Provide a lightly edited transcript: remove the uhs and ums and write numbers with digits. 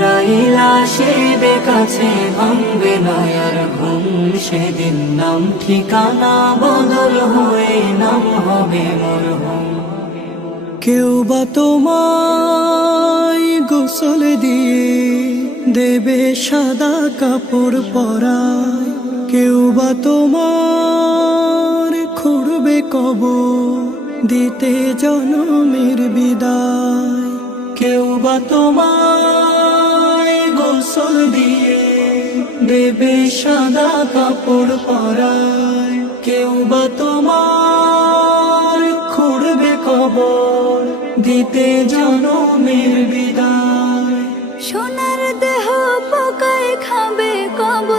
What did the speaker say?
আজরাইল আসিবে কাছে, ভাঙবে না আর ঘুম। সেদিন নাম ঠিকানা বদল হয়ে নাম হবে মরহুম। কেউ বা তোমায় গোসল দিয়ে দেবে সাদা কাপড় পরায়, কেউ বা তোমার খুঁড়বে কবর দিতে জনমের বিদায়। কেউ বা তোমায় গোসল দিয়ে দেবে সাদা কাপড় পরায়, কেউ বা তোমার খুঁড়বে কবর দিতে জনমের বিদায়। সোনার দেহ পোকায় খাবে কবর।